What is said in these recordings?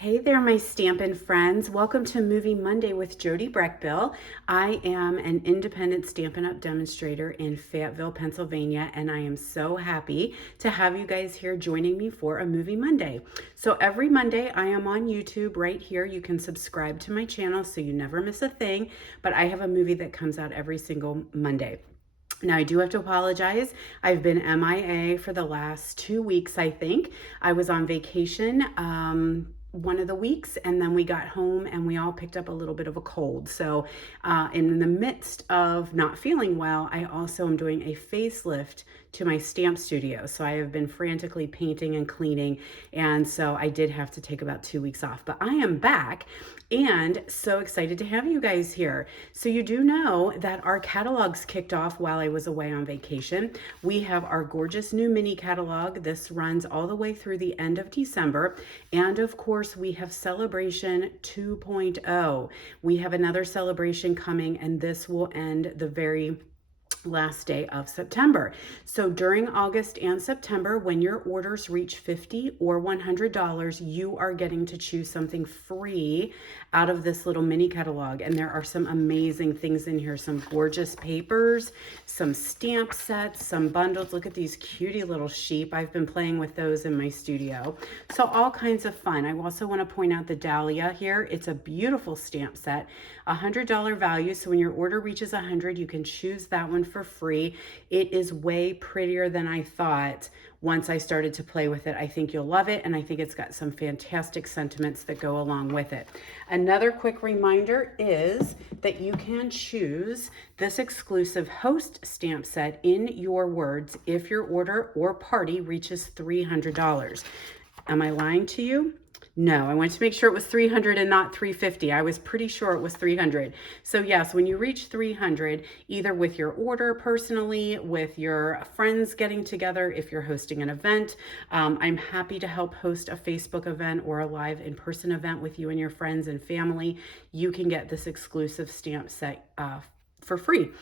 Hey there, my Stampin' friends. Welcome to Movie Monday with Jody Brechbill. I am an independent Stampin' Up demonstrator in Fayetteville, Pennsylvania, and I am so happy to have you guys here joining me for a Movie Monday. So every Monday I am on YouTube right here. You can subscribe to my channel so you never miss a thing, but I have a movie that comes out every single Monday. Now, I do have to apologize. I've been MIA for the last 2 weeks, I think. I was on vacation one of the weeks, and then we got home and we all picked up a little bit of a cold. So in the midst of not feeling well, I also am doing a facelift to my stamp studio. So I have been frantically painting and cleaning, and so I did have to take about 2 weeks off. But I am back and so excited to have you guys here. So you do know that our catalogs kicked off while I was away on vacation. We have our gorgeous new mini catalog. This runs all the way through the end of December. And of course, we have Celebration 2.0. We have another celebration coming, and this will end the very last day of September. So during August and September, when your orders reach $50 or $100, you are getting to choose something free out of this little mini catalog. And there are some amazing things in here, some gorgeous papers, some stamp sets, some bundles. Look at these cutie little sheep. I've been playing with those in my studio. So all kinds of fun. I also want to point out the Dahlia here. It's a beautiful stamp set, $100 value. So when your order reaches 100, you can choose that one for free. It is way prettier than I thought. Once I started to play with it, I think you'll love it, and I think it's got some fantastic sentiments that go along with it. Another quick reminder is that you can choose this exclusive host stamp set in your words if your order or party reaches $300. Am I lying to you? No, I wanted to make sure it was 300 and not 350. I was pretty sure it was 300. So yes, when you reach 300, either with your order personally, with your friends getting together, if you're hosting an event, I'm happy to help host a Facebook event or a live in-person event with you and your friends and family. You can get this exclusive stamp set for free.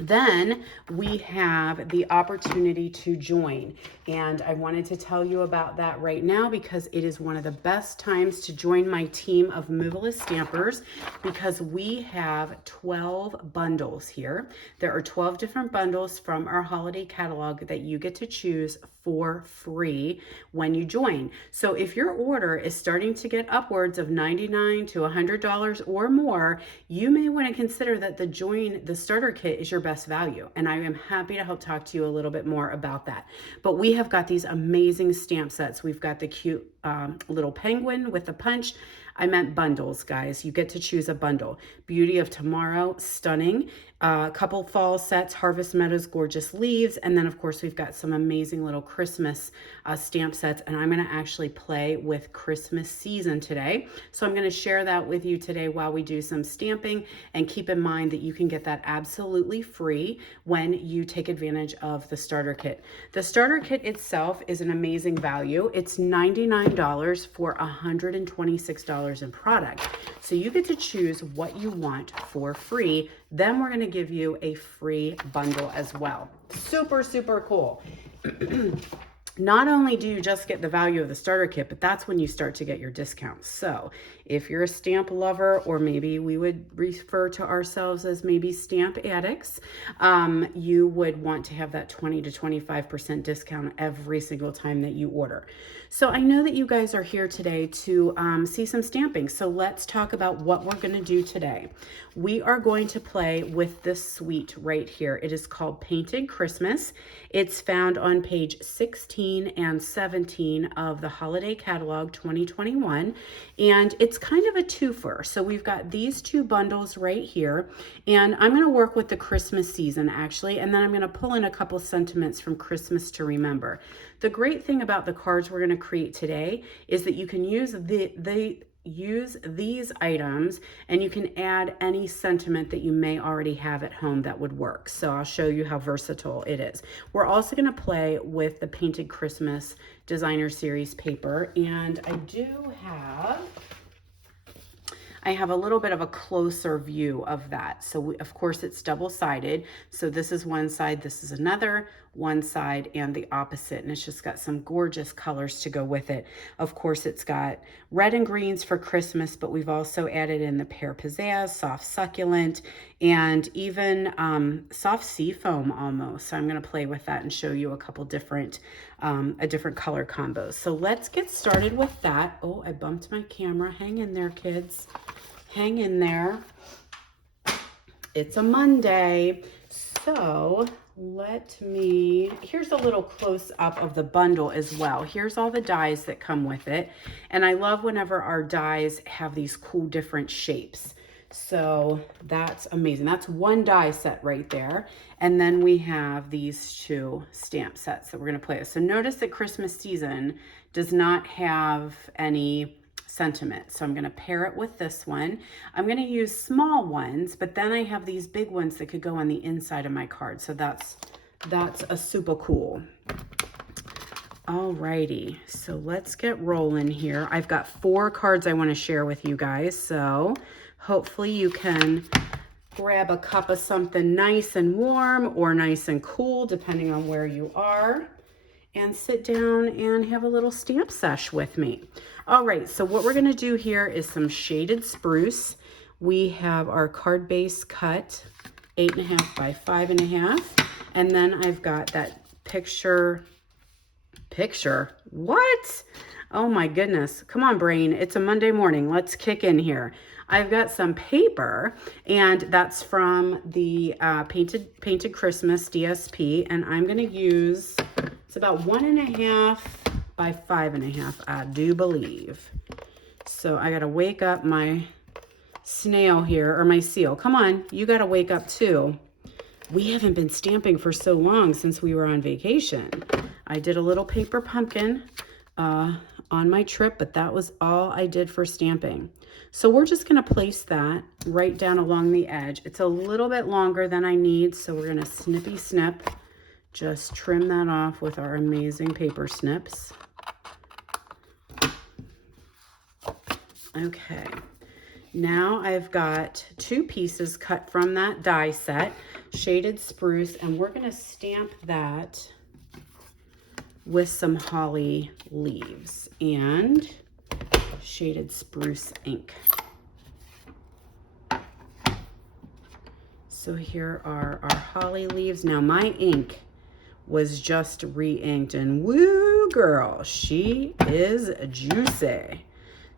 Then we have the opportunity to join, and I wanted to tell you about that right now because it is one of the best times to join my team of Moveless Stampers, because we have 12 bundles here. There are 12 different bundles from our holiday catalog that you get to choose for free when you join. So if your order is starting to get upwards of $99 to $100 or more, you may want to consider that the starter kit is your best value. And I am happy to help talk to you a little bit more about that. But we have got these amazing stamp sets. We've got the cute little penguin with the punch. I meant bundles, guys. You get to choose a bundle. Beauty of Tomorrow, stunning. Couple fall sets, Harvest Meadows, gorgeous leaves. And then, of course, we've got some amazing little Christmas stamp sets. And I'm going to actually play with Christmas season today. So I'm going to share that with you today while we do some stamping. And keep in mind that you can get that absolutely free when you take advantage of the starter kit. The starter kit itself is an amazing value. It's $99 for $126 in product. So you get to choose what you want for free. Then we're going to give you a free bundle as well. Super, super cool. Not only do you just get the value of the starter kit, but that's when you start to get your discounts. So if you're a stamp lover, or maybe we would refer to ourselves as maybe stamp addicts, you would want to have that 20 to 25% discount every single time that you order. So I know that you guys are here today to see some stamping. So let's talk about what we're going to do today. We are going to play with this suite right here. It is called Painted Christmas. It's found on page 16 and 17 of the Holiday Catalog 2021, and it's kind of a twofer. So we've got these two bundles right here, and I'm going to work with the Christmas season actually, and then I'm going to pull in a couple sentiments from Christmas to remember. The great thing about the cards we're going to create today is that you can use these items and you can add any sentiment that you may already have at home that would work. So I'll show you how versatile it is. We're also going to play with the Painted Christmas Designer Series paper, and I have a little bit of a closer view of that. So of course it's double-sided. So this is one side, this is another. one side and the opposite, and it's just got some gorgeous colors to go with it. Of course, it's got red and greens for Christmas, but we've also added in the pear pizzazz, soft succulent, and even soft sea foam almost. So I'm going to play with that and show you a couple different different color combos. So let's get started with that. Oh, I bumped my camera. Hang in there, kids. Hang in there. It's a Monday. So here's a little close up of the bundle as well. Here's all the dies that come with it. And I love whenever our dies have these cool different shapes. So that's amazing. That's one die set right there. And then we have these two stamp sets that we're going to play with. So notice that Christmas season does not have any sentiment. So I'm going to pair it with this one. I'm going to use small ones, but then I have these big ones that could go on the inside of my card. So that's a super cool. Alrighty, so let's get rolling here. I've got 4 cards I want to share with you guys. So hopefully you can grab a cup of something nice and warm or nice and cool, depending on where you are, and sit down and have a little stamp sesh with me. All right, so what we're going to do here is some shaded spruce. We have our card base cut 8.5 by 5.5, and then I've got that picture. What? Oh my goodness. Come on, brain. It's a Monday morning. Let's kick in here. I've got some paper, and that's from the Painted Christmas DSP, and I'm going to use, it's about 1.5 by 5.5, I do believe. So I got to wake up my snail here, or my seal. Come on, you got to wake up too. We haven't been stamping for so long since we were on vacation. I did a little paper pumpkin on my trip, but that was all I did for stamping. So we're just going to place that right down along the edge. It's a little bit longer than I need, so we're going to snippy snip. Just trim that off with our amazing paper snips. Okay, now I've got 2 pieces cut from that die set, shaded spruce, and we're going to stamp that with some holly leaves and shaded spruce ink. So here are our holly leaves. Now my ink was just re-inked, and woo girl, she is juicy.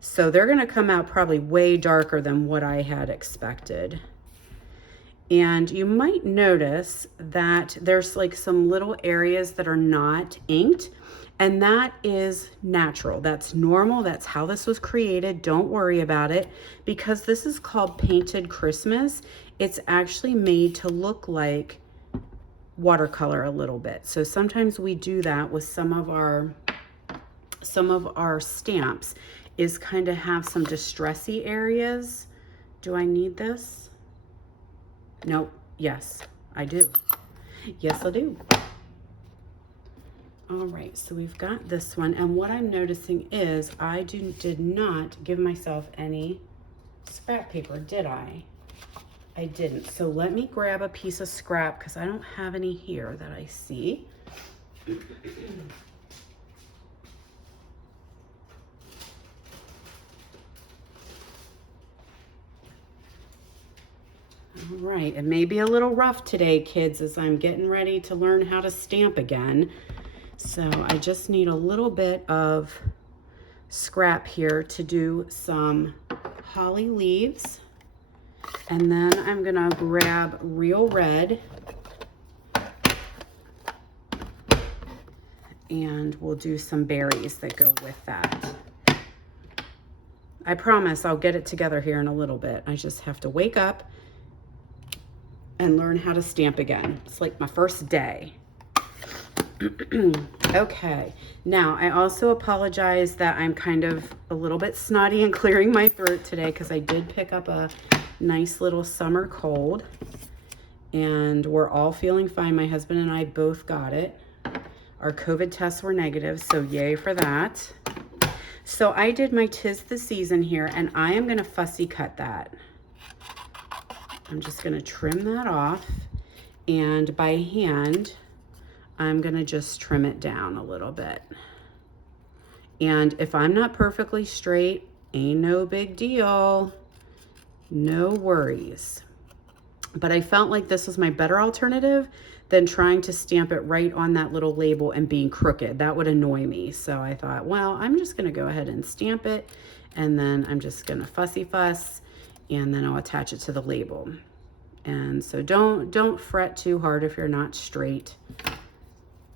So they're gonna come out probably way darker than what I had expected. And you might notice that there's like some little areas that are not inked, and that is natural. That's normal. That's how this was created. Don't worry about it, because this is called Painted Christmas. It's actually made to look like watercolor a little bit. So sometimes we do that with some of our stamps, is kind of have some distressy areas. Do I need this? Nope. Yes, I do. Yes, I do. All right, so we've got this one, and what I'm noticing is I did not give myself any scrap paper, did I? I didn't. So let me grab a piece of scrap, because I don't have any here that I see. All right, it may be a little rough today, kids, as I'm getting ready to learn how to stamp again. So I just need a little bit of scrap here to do some holly leaves. And then I'm gonna grab real red, and we'll do some berries that go with that. I promise I'll get it together here in a little bit. I just have to wake up and learn how to stamp again. It's like my first day. Okay, now I also apologize that I'm kind of a little bit snotty and clearing my throat today, because I did pick up a nice little summer cold, and we're all feeling fine. My husband and I both got it. Our COVID tests were negative, so yay for that. So I did my 'Tis the Season here, and I am gonna fussy cut that. I'm just gonna trim that off, and by hand, I'm gonna just trim it down a little bit. And if I'm not perfectly straight, ain't no big deal. No worries. But I felt like this was my better alternative than trying to stamp it right on that little label and being crooked. That would annoy me. So I thought, well, I'm just gonna go ahead and stamp it, and then I'm just gonna fussy fuss, and then I'll attach it to the label. And so don't fret too hard if you're not straight.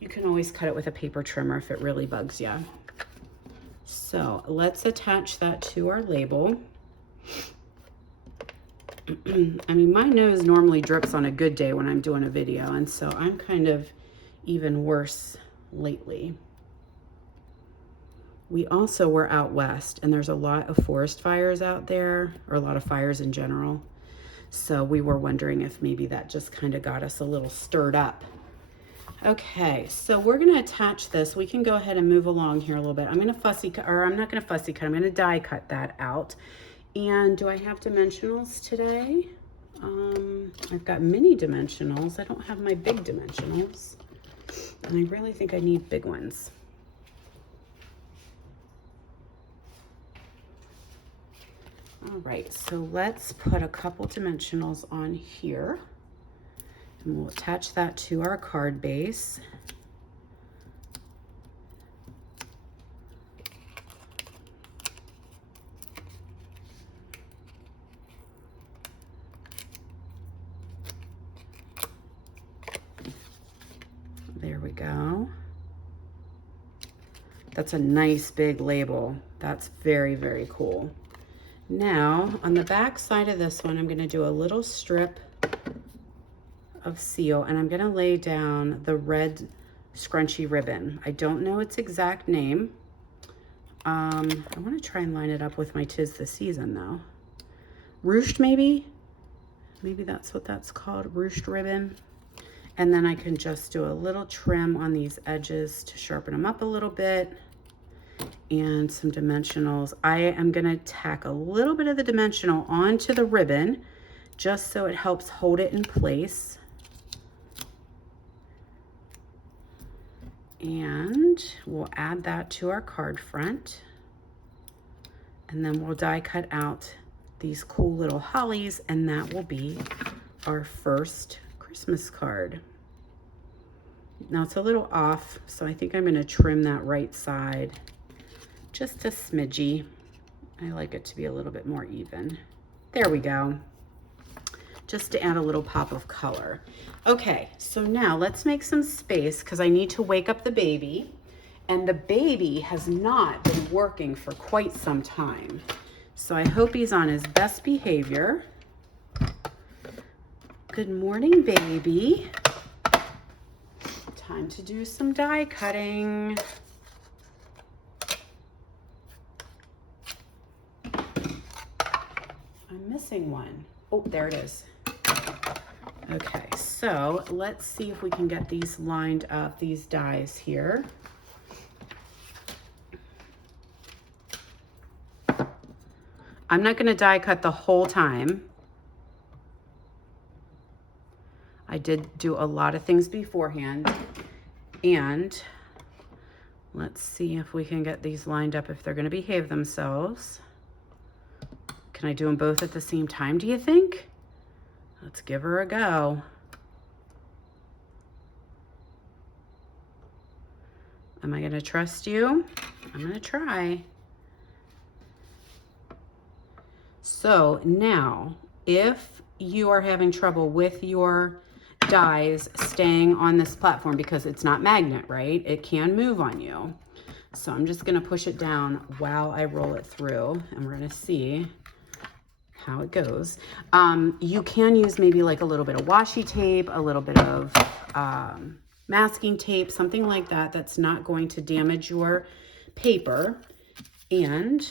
You can always cut it with a paper trimmer if it really bugs you. So let's attach that to our label. I mean, my nose normally drips on a good day when I'm doing a video, and so I'm kind of even worse lately. We also were out west, and there's a lot of forest fires out there, or a lot of fires in general. So we were wondering if maybe that just kind of got us a little stirred up. Okay, so we're gonna attach this. We can go ahead and move along here a little bit. I'm gonna fussy cut, or I'm not gonna fussy cut, I'm gonna die cut that out. And do I have dimensionals today? I've got mini dimensionals. I don't have my big dimensionals. And I really think I need big ones. All right, so let's put a couple dimensionals on here. And we'll attach that to our card base. There we go. That's a nice big label. That's very, very cool. Now, on the back side of this one, I'm gonna do a little strip of seal, and I'm gonna lay down the red scrunchy ribbon. I don't know its exact name. I wanna try and line it up with my 'Tis the Season though. Ruched maybe? Maybe that's what that's called, ruched ribbon. And then I can just do a little trim on these edges to sharpen them up a little bit, and some dimensionals. I am gonna tack a little bit of the dimensional onto the ribbon just so it helps hold it in place. And we'll add that to our card front. And then we'll die cut out these cool little hollies, and that will be our first Christmas card. Now it's a little off, so I think I'm gonna trim that right side just a smidgy. I like it to be a little bit more even. There we go. Just to add a little pop of color. Okay, so now let's make some space because I need to wake up the baby, and the baby has not been working for quite some time. So I hope he's on his best behavior. Good morning, baby. Time to do some die cutting. I'm missing one. Oh, there it is. Okay, so let's see if we can get these lined up, these dies here. I'm not going to die cut the whole time. I did do a lot of things beforehand, and let's see if we can get these lined up if they're going to behave themselves. Can I do them both at the same time, do you think? Let's give her a go. Am I going to trust you? I'm going to try. So now, if you are having trouble with your dies staying on this platform because it's not magnet, right? It can move on you. So I'm just going to push it down while I roll it through, and we're going to see how it goes. You can use maybe like a little bit of washi tape, a little bit of masking tape, something like that that's not going to damage your paper, and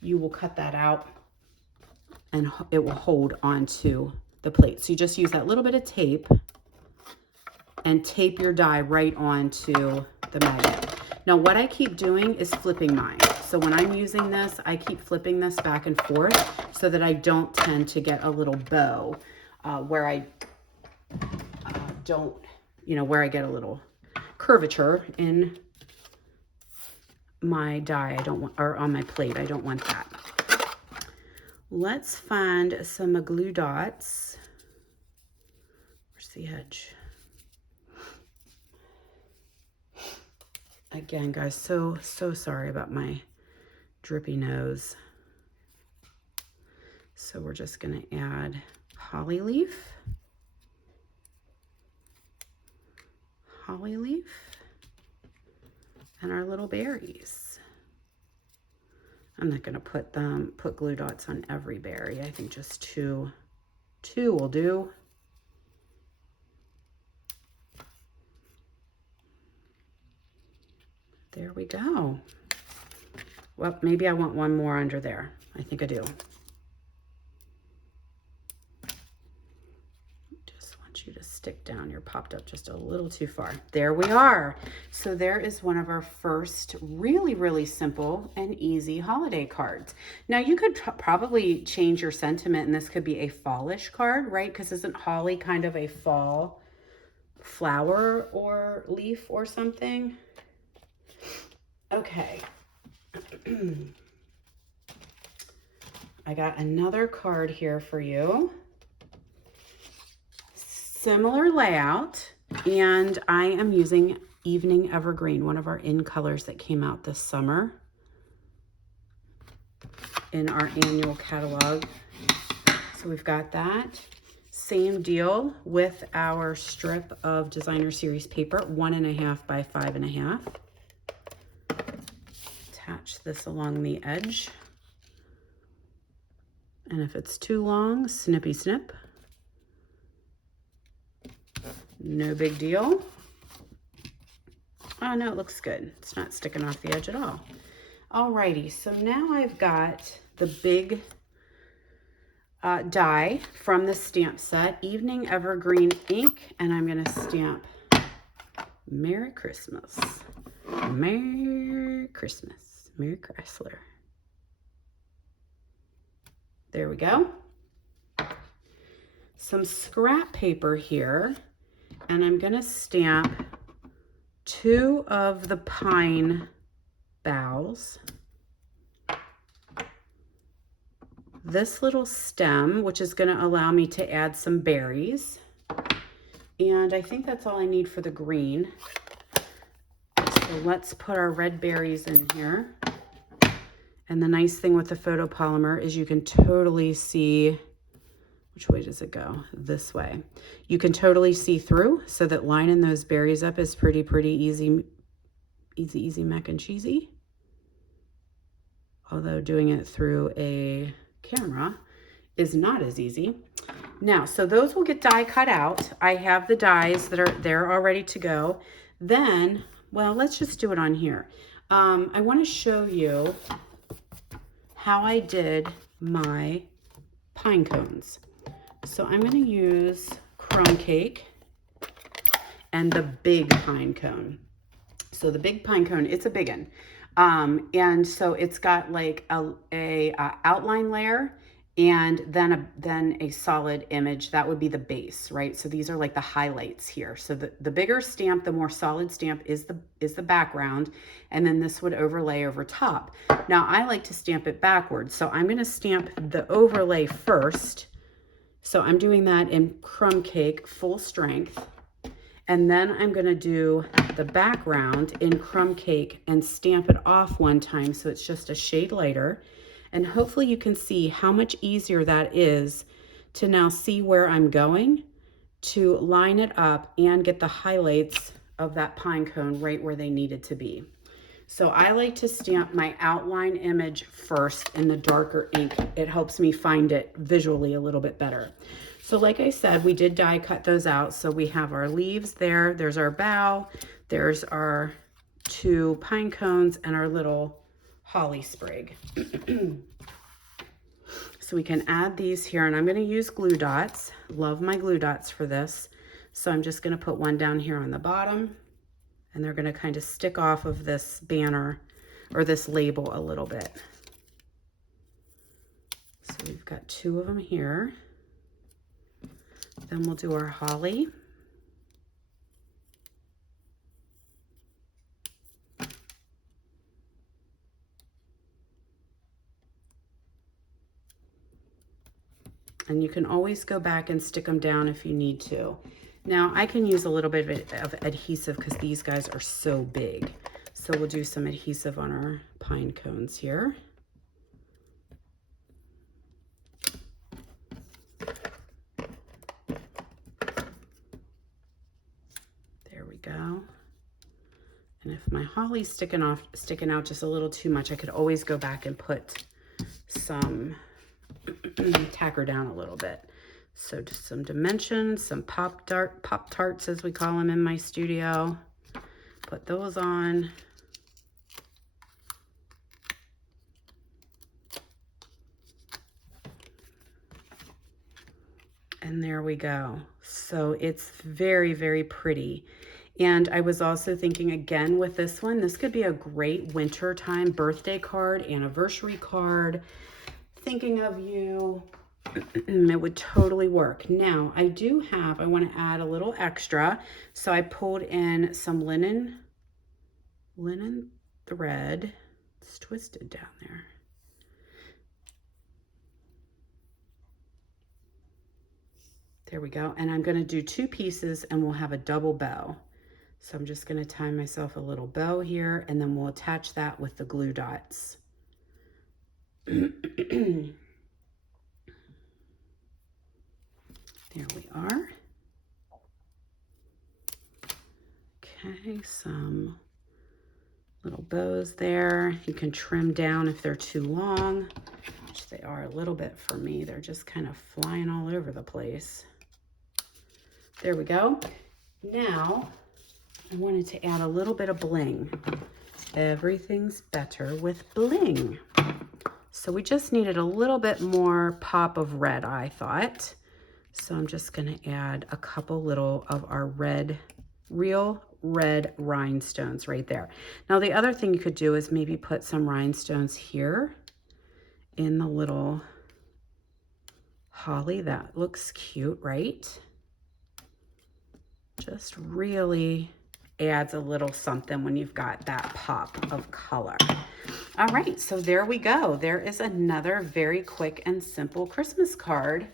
you will cut that out and it will hold onto the plate. So you just use that little bit of tape and tape your die right onto the magnet. Now what I keep doing is flipping mine. So when I'm using this, I keep flipping this back and forth so that I don't tend to get a little bow where I don't, you know, where I get a little curvature in my die. I don't want, or on my plate, I don't want that. Let's find some glue dots. Where's the edge? Again, guys, so sorry about my drippy nose. So we're just gonna add holly leaf, and our little berries. I'm not gonna put glue dots on every berry. I think just two will do. There we go. Well, maybe I want one more under there. I think I do. Just want you to stick down. You're popped up just a little too far. There we are. So there is one of our first really, really simple and easy holiday cards. Now you could probably change your sentiment, and this could be a fallish card, right? Because isn't holly kind of a fall flower or leaf or something? Okay. I got another card here for you. Similar layout, and I am using Evening Evergreen, one of our in colors that came out this summer in our annual catalog. So we've got that. Same deal with our strip of designer series paper, 1.5 by 5.5. Attach this along the edge. And if it's too long, snippy snip. No big deal. Oh no, it looks good. It's not sticking off the edge at all. Alrighty, so now I've got the big die from the stamp set, Evening Evergreen ink, and I'm gonna stamp Merry Christmas. Merry Christmas. Merry Chrysler. There we go. Some scrap paper here, and I'm gonna stamp 2 of the pine boughs. This little stem, which is gonna allow me to add some berries. And I think that's all I need for the green. So let's put our red berries in here. And the nice thing with the photopolymer is you can totally see, which way does it go? This way. You can totally see through, so that lining those berries up is pretty easy mac and cheesy. Although doing it through a camera is not as easy. Now, so those will get die cut out. I have the dies that are there all ready to go. Then, well, let's just do it on here. I want to show you how I did my pine cones. So I'm going to use crumb cake and the big pine cone. So the big pine cone, it's a big one. And so it's got like a outline layer and then a solid image. That would be the base, right? So these are like the highlights here. So the bigger stamp, the more solid stamp is the background, and then this would overlay over top. Now I like to stamp it backwards, so I'm going to stamp the overlay first. So I'm doing that in crumb cake full strength, and then I'm going to do the background in crumb cake and stamp it off one time so it's just a shade lighter. And hopefully you can see how much easier that is to now see where I'm going, to line it up and get the highlights of that pine cone right where they needed to be. So I like to stamp my outline image first in the darker ink. It helps me find it visually a little bit better. So like I said, we did die cut those out. So we have our leaves there, there's our bough, there's our 2 pine cones and our little holly sprig. So we can add these here, and I'm going to use glue dots. Love my glue dots for this. So I'm just going to put one down here on the bottom, and they're going to kind of stick off of this banner or this label a little bit. So we've got 2 of them here. Then we'll do our holly. And you can always go back and stick them down if you need to. Now, I can use a little bit of adhesive because these guys are so big. So we'll do some adhesive on our pine cones here. There we go. And if my holly's sticking out just a little too much, I could always go back and put some, tack her down a little bit. So just some dimensions, some Pop-Tarts as we call them in my studio. Put those on. And there we go. So it's very, very pretty. And I was also thinking again with this one, this could be a great wintertime birthday card, anniversary card. Thinking of you, it would totally work. Now I want to add a little extra. So I pulled in some linen thread. It's twisted down there. There we go. And I'm going to do 2 pieces and we'll have a double bow. So I'm just going to tie myself a little bow here and then we'll attach that with the glue dots. There we are. Okay, some little bows there. You can trim down if they're too long, which they are a little bit for me. They're just kind of flying all over the place. There we go. Now, I wanted to add a little bit of bling. Everything's better with bling. So we just needed a little bit more pop of red, I thought. So I'm just gonna add a couple little of our real red rhinestones right there. Now the other thing you could do is maybe put some rhinestones here in the little holly. That looks cute, right? Just really adds a little something when you've got that pop of color. All right, so there we go. There is another very quick and simple Christmas card.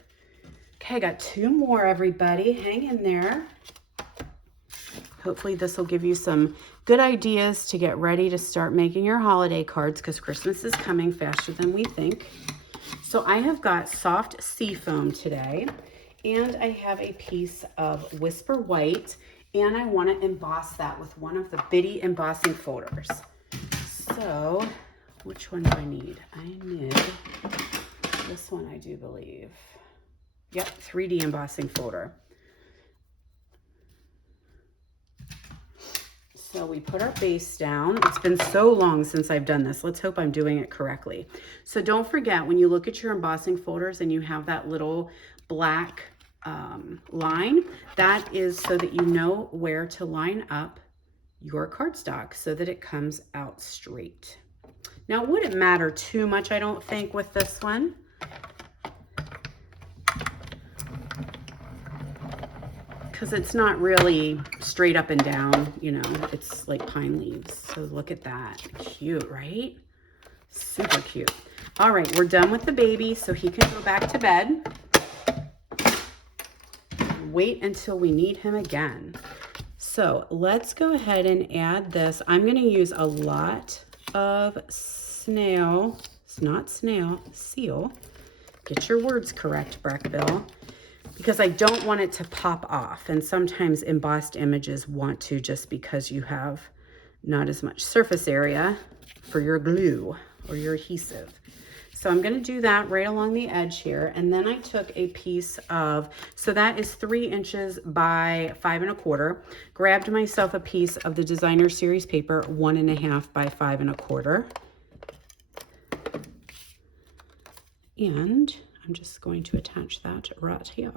Okay, I got 2 more, everybody. Hang in there. Hopefully this will give you some good ideas to get ready to start making your holiday cards because Christmas is coming faster than we think. So I have got soft sea foam today, and I have a piece of Whisper White, and I want to emboss that with one of the bitty embossing folders. So which one do I need? I need this one, I do believe. Yep, 3D embossing folder. So we put our base down. It's been so long since I've done this. Let's hope I'm doing it correctly. So don't forget, when you look at your embossing folders and you have that little black line, that is so that you know where to line up your cardstock so that it comes out straight. Now, it wouldn't matter too much, I don't think, with this one. Because it's not really straight up and down, you know, it's like pine leaves. So look at that. Cute, right? Super cute. All right, we're done with the baby, so he can go back to bed. Wait until we need him again. So let's go ahead and add this. I'm going to use a lot of snail. It's not snail, seal. Get your words correct, Brechbill. Because I don't want it to pop off. And sometimes embossed images want to, just because you have not as much surface area for your glue or your adhesive. So I'm going to do that right along the edge here. And then I took a piece of, so that is 3 inches by 5 1/4. Grabbed myself a piece of the Designer Series paper, 1 1/2 by 5 1/4. And I'm just going to attach that right here.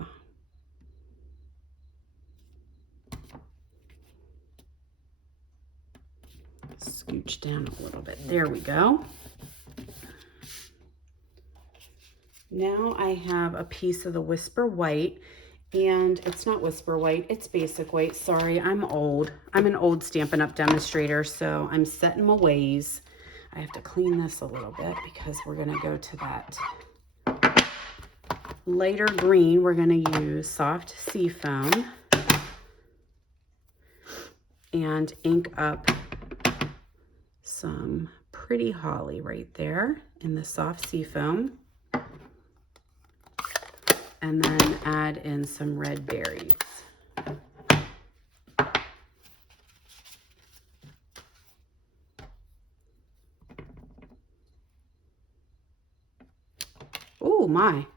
Scooch down a little bit. There we go. Now I have a piece of the Whisper White, and it's not Whisper White, it's Basic White. Sorry, I'm old. I'm an old Stampin' Up! Demonstrator, so I'm set in my ways. I have to clean this a little bit because we're gonna go to that lighter green, we're going to use soft seafoam and ink up some pretty holly right there in the soft seafoam. And then add in some red berries. Oh my,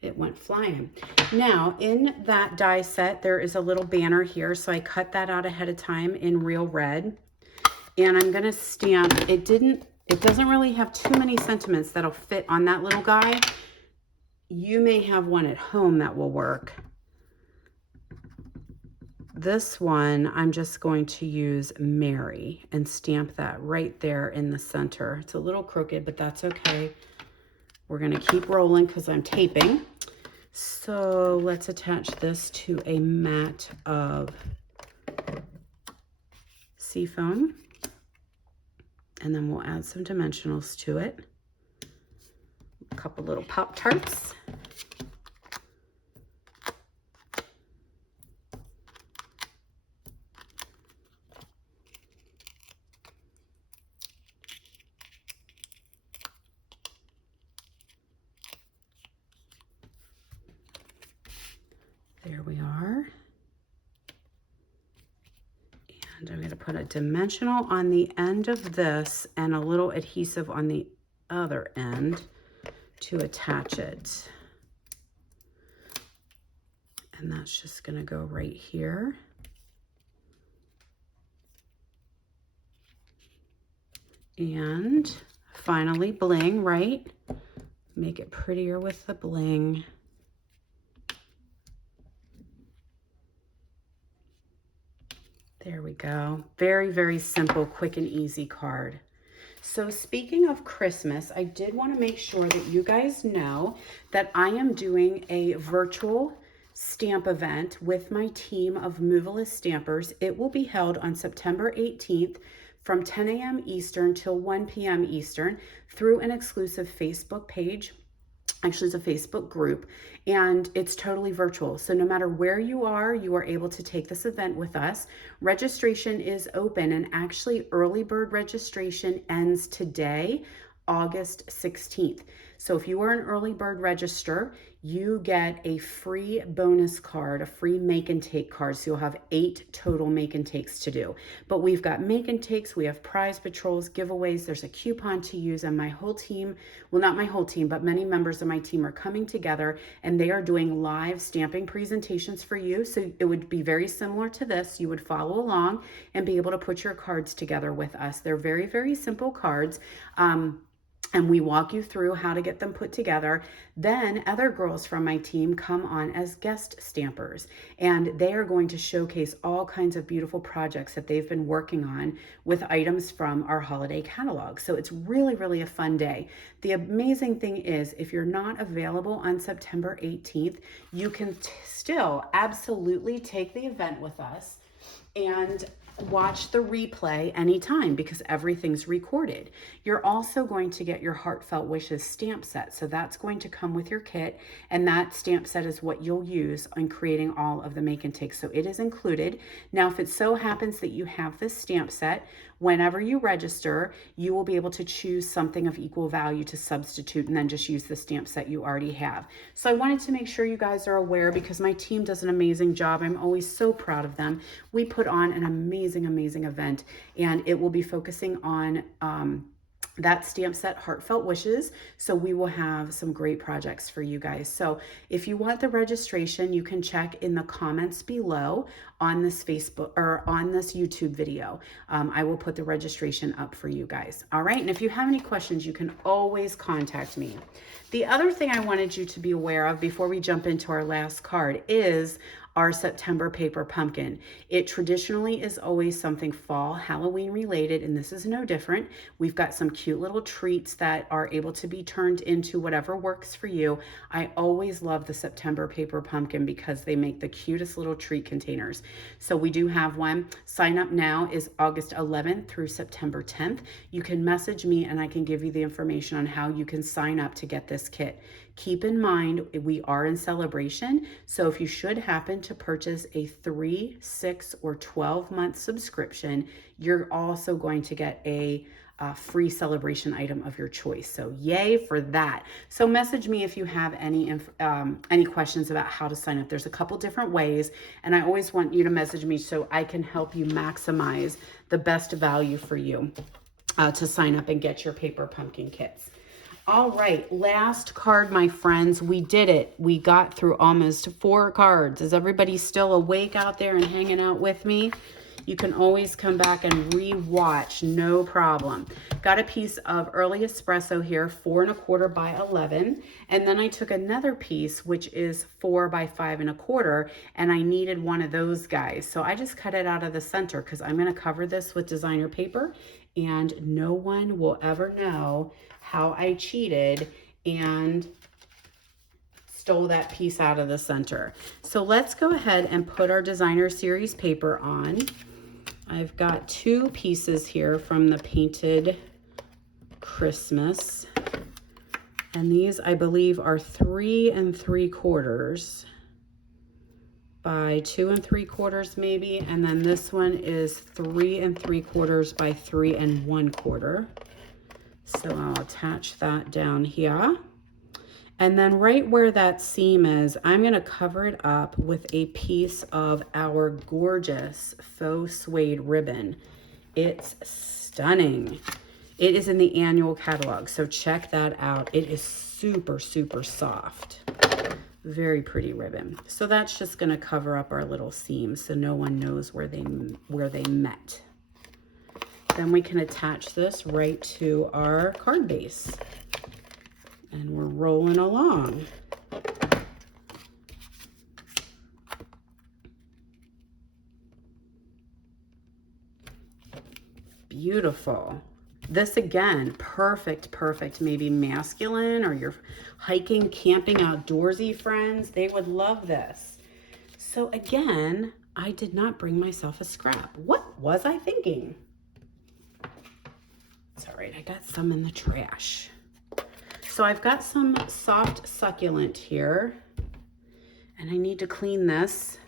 it went flying. Now in that die set, there is a little banner here. So I cut that out ahead of time in real red. And I'm gonna stamp, it doesn't really have too many sentiments that'll fit on that little guy. You may have one at home that will work. This one, I'm just going to use Mary and stamp that right there in the center. It's a little crooked, but that's okay. We're gonna keep rolling because I'm taping. So let's attach this to a mat of seafoam. And then we'll add some dimensionals to it. A couple little Pop-Tarts. There we are. And I'm going to put a dimensional on the end of this and a little adhesive on the other end to attach it. And that's just going to go right here. And finally, bling, right? Make it prettier with the bling. There we go. Very, very simple, quick and easy card. So speaking of Christmas, I did want to make sure that you guys know that I am doing a virtual stamp event with my team of Moveless Stampers. It will be held on September 18th from 10 a.m. Eastern till 1 p.m. Eastern through an exclusive Facebook page. Actually, it's a Facebook group, and it's totally virtual. So no matter where you are able to take this event with us. Registration is open, and actually early bird registration ends today, August 16th. So if you are an early bird register, you get a free bonus card, a free make and take card. So you'll have 8 total make and takes to do. But we've got make and takes, we have prize patrols, giveaways, there's a coupon to use, and my whole team, well, not my whole team, but many members of my team are coming together, and they are doing live stamping presentations for you. So it would be very similar to this. You would follow along and be able to put your cards together with us. They're very, very simple cards. And we walk you through how to get them put together. Then other girls from my team come on as guest stampers, and they are going to showcase all kinds of beautiful projects that they've been working on with items from our holiday catalog. So it's really, really a fun day. The amazing thing is, if you're not available on September 18th, you can still absolutely take the event with us and watch the replay anytime because everything's recorded. You're also going to get your Heartfelt Wishes stamp set. So that's going to come with your kit, and that stamp set is what you'll use on creating all of the make and take. So it is included. Now, if it so happens that you have this stamp set, whenever you register, you will be able to choose something of equal value to substitute and then just use the stamp set you already have. So I wanted to make sure you guys are aware because my team does an amazing job. I'm always so proud of them. We put on an amazing, amazing event, and it will be focusing on that stamp set, Heartfelt Wishes. So we will have some great projects for you guys. So if you want the registration, you can check in the comments below on this Facebook or on this YouTube video. I will put the registration up for you guys. All right. And if you have any questions, you can always contact me. The other thing I wanted you to be aware of before we jump into our last card is our September paper pumpkin. It traditionally is always something fall Halloween related, and this is no different. We've got some cute little treats that are able to be turned into whatever works for you. I always love the September paper pumpkin because they make the cutest little treat containers. So we do have one. Sign up now is August 11th through September 10th. You can message me and I can give you the information on how you can sign up to get this kit. Keep in mind, we are in celebration, so if you should happen to purchase a 3, 6, or 12-month subscription, you're also going to get a free celebration item of your choice. So yay for that. So message me if you have any questions about how to sign up. There's a couple different ways, and I always want you to message me so I can help you maximize the best value for you to sign up and get your paper pumpkin kits. All right, last card, my friends. We did it. We got through almost 4 cards. Is everybody still awake out there and hanging out with me? You can always come back and re-watch, no problem. Got a piece of early espresso here, 4 1/4 by 11. And then I took another piece, which is 4 by 5 1/4, and I needed one of those guys. So I just cut it out of the center because I'm gonna cover this with designer paper and no one will ever know how I cheated and stole that piece out of the center. So let's go ahead and put our designer series paper on. I've got 2 pieces here from the Painted Christmas. And these, I believe, are 3 3/4 by 2 3/4 maybe. And then this one is 3 3/4 by 3 1/4. So I'll attach that down here. And then right where that seam is, I'm going to cover it up with a piece of our gorgeous faux suede ribbon. It's stunning. It is in the annual catalog, so check that out. It is super, super soft. Very pretty ribbon. So that's just going to cover up our little seams so no one knows where they met. Then we can attach this right to our card base. And we're rolling along. Beautiful. This again, perfect, maybe masculine or you're hiking, camping, outdoorsy friends. They would love this. So again, I did not bring myself a scrap. What was I thinking? It's all right, I got some in the trash. So I've got some soft succulent here and I need to clean this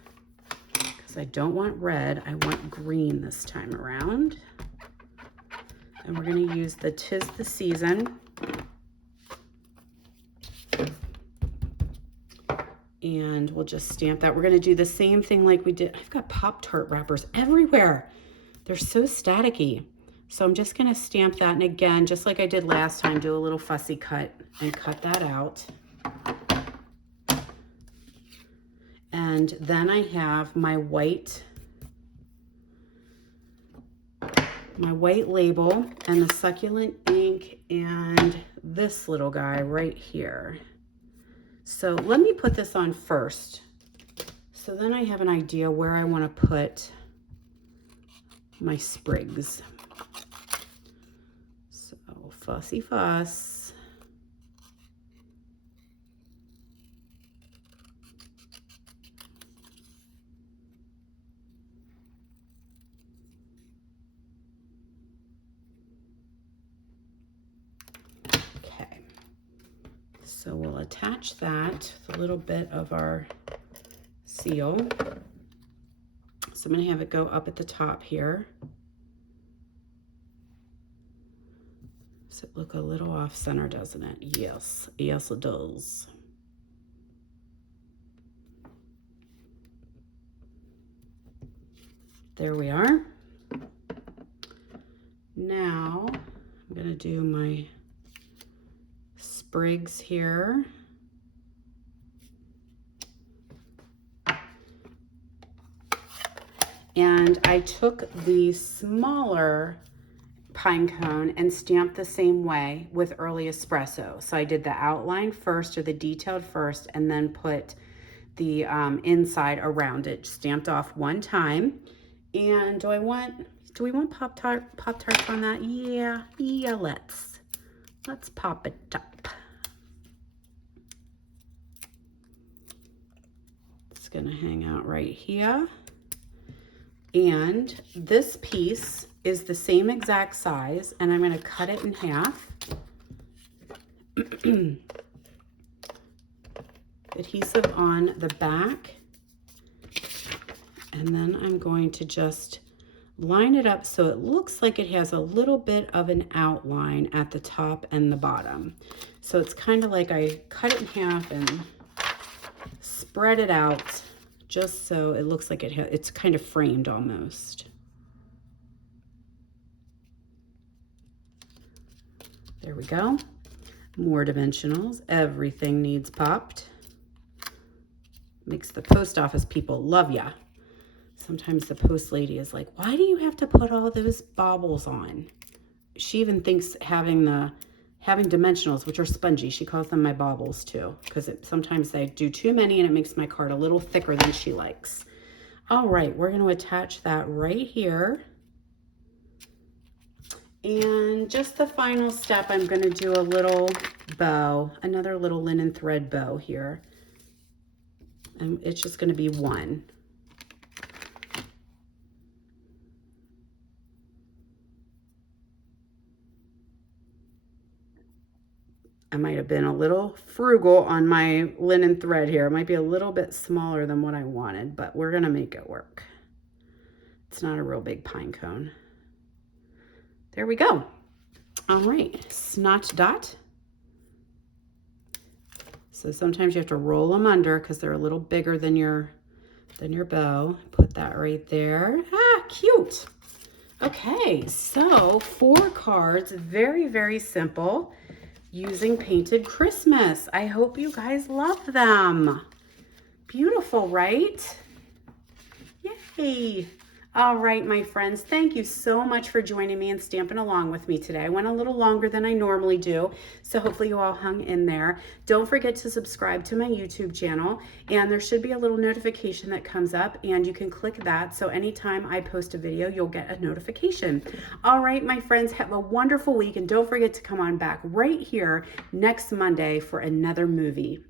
because I don't want red, I want green this time around. And we're going to use the 'Tis the Season. And we'll just stamp that. We're going to do the same thing like we did. I've got Pop-Tart wrappers everywhere. They're so staticky. So I'm just going to stamp that. And again, just like I did last time, do a little fussy cut and cut that out. And then I have my white label and the succulent ink and this little guy right here. So let me put this on first. So then I have an idea where I want to put my sprigs. So fussy fuss. So we'll attach that with a little bit of our seal. So I'm going to have it go up at the top here. Does it look a little off center, doesn't it? Yes, yes it does. There we are. Now I'm going to do my sprigs here. And I took the smaller pine cone and stamped the same way with early espresso. So I did the outline first or the detailed first and then put the inside around it, stamped off one time. And do we want Pop-Tarts on that? Yeah, let's pop it up. It's gonna hang out right here. And this piece is the same exact size, and I'm gonna cut it in half. Adhesive on the back, and then I'm going to just line it up so it looks like it has a little bit of an outline at the top and the bottom. So it's kind of like I cut it in half and spread it out just so it looks like it's kind of framed almost. There we go. More dimensionals. Everything needs popped. Makes the post office people love ya. Sometimes the post lady is like, why do you have to put all those baubles on? She even thinks having dimensionals, which are spongy, she calls them my baubles too, because sometimes I do too many and it makes my card a little thicker than she likes. All right, we're going to attach that right here. And just the final step, I'm going to do a little bow, another little linen thread bow here. And it's just going to be one. I might have been a little frugal on my linen thread here. It might be a little bit smaller than what I wanted, but we're gonna make it work. It's not a real big pine cone. There we go. All right, snot dot. So sometimes you have to roll them under because they're a little bigger than your bow. Put that right there. Ah, cute. Okay, so 4 cards, very, very simple. Using Painted Christmas. I hope you guys love them. Beautiful, right? Yay. All right, my friends, thank you so much for joining me and stamping along with me today. I went a little longer than I normally do, so hopefully you all hung in there. Don't forget to subscribe to my YouTube channel, and there should be a little notification that comes up, and you can click that, so anytime I post a video, you'll get a notification. All right, my friends, have a wonderful week, and don't forget to come on back right here next Monday for another movie.